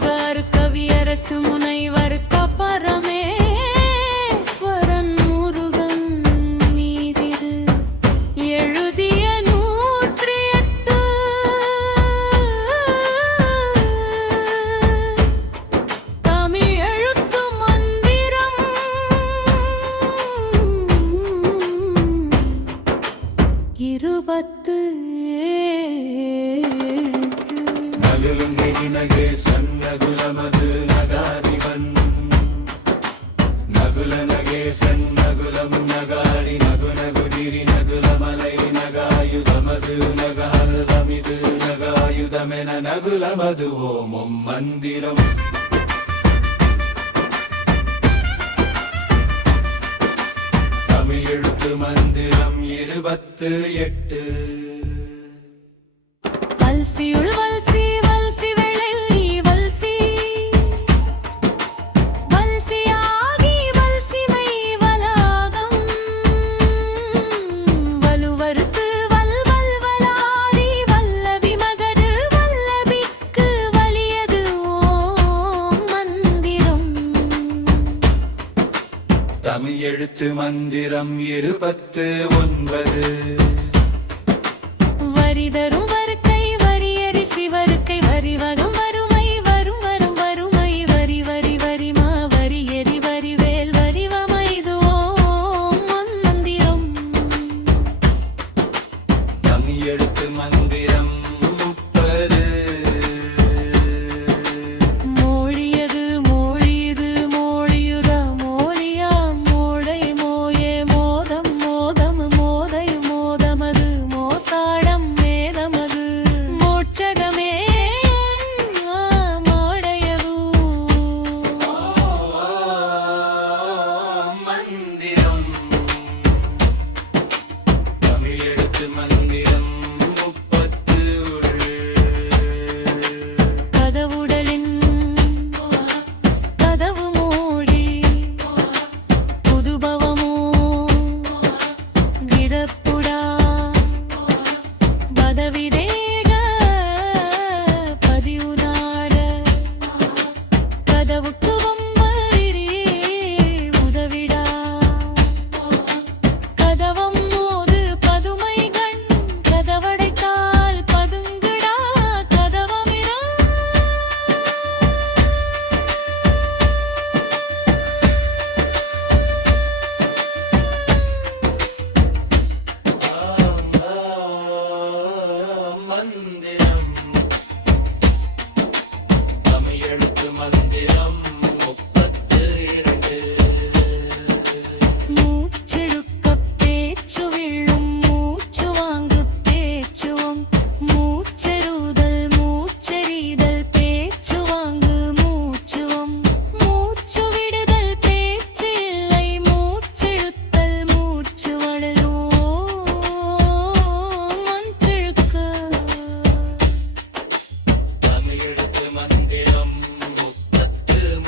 வாணிகர் கவியரசு முனைவர் கபரமேஸ்வரன் முருகன் மீதிது எழுதிய 108 தமிழ் எழுத்து மந்திரம் 27 ನಗೆ ಸನ್ನಗುಲಮದು ನಗಾರಿವನ್ ನಗುಲ ನಗೆ ಸನ್ನಗುಲಂ ನಗಾರಿ ನಗು ನಗುದಿರಿ ನಗುಲ ಮಲೈ ನಗಾಯುಧಮದು ನಗಹಲ್ವಮಿದು ನಗಾಯುಧಮೆನ ನಗುಲಮದು ಓಂ ಮಂದಿರಂ தமிழ் எழுத்து மந்திரம் 28 வல்சியுள் வல்சி வல்சி வெள்ளி வல்சி வல்சியாகி வல்சிமை வலாகம் வலுவருத்து வல்வல் வலாரி வல்லபி மகடு வல்லபிக்கு வலியது ஓம் மந்திரம் தமிழ் எழுத்து மந்திரம் 29 வரிதரும் வருக்கை வரியரிசி வருக்கை வரிவகம் வறுமை வரும் வரும் வறுமை வரி வரி வரிமா வரியரி வரிவேல் வரிவமைது ஓம் மந்திரம் தமிழ் எழுத்து மந்திரம் 30 மோழியது மோழியது மோழியுத மோழியா மோடை மோயே மோதம் மோதம் மோதை மோதமது மோசாடம் மேதமது மோட்சகமே மோடையது மந்திரம் தமிழ் எழுத்து மந்திரம் 30 கதவுடலின் கதவு மூடி புதுபவமோ விடப்புடா பதவிதேக பதிவுதாட கதவுக்கு வம்பரிரி உதவிடா கதவம் மோது பதுமை கண் கதவடைத்தால் பதுங்குடா கதவமிரா மந்திரம் தமிழ் எழுத்து மந்திரம் 32 மூச்செடுக்கப் பேச்சு விழும் மூச்சு வாங்கு பேச்சுவம் மூச்செறுதல் மூச்செறிதல் பேச்சு வாங்கு மூச்சுவம் மூச்சு விடுதல் பேச்சு இல்லை மூச்செழுத்தல் மூச்சு வடலோ மஞ்செழுக்க தமிழ் எழுத்து மந்திரம் 33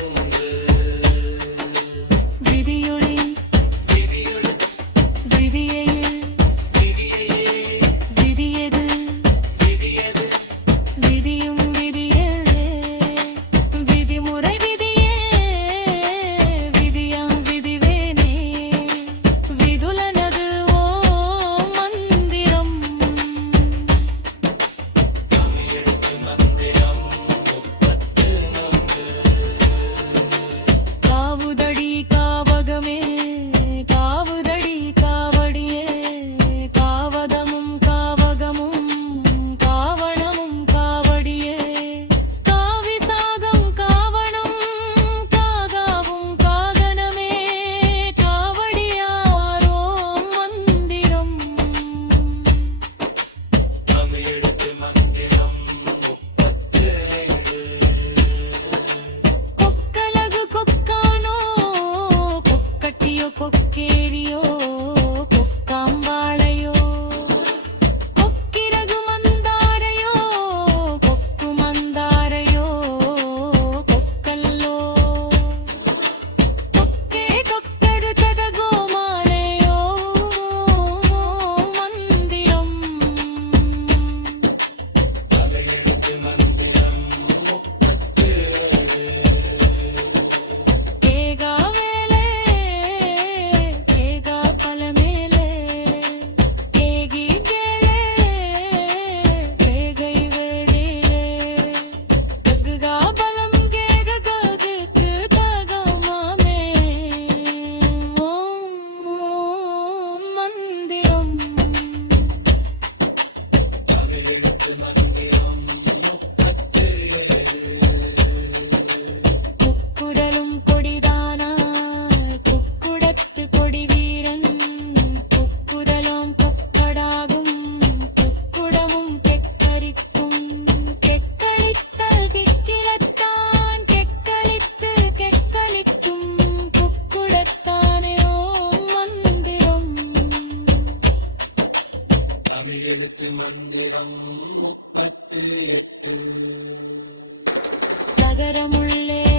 உகரமுள்ளே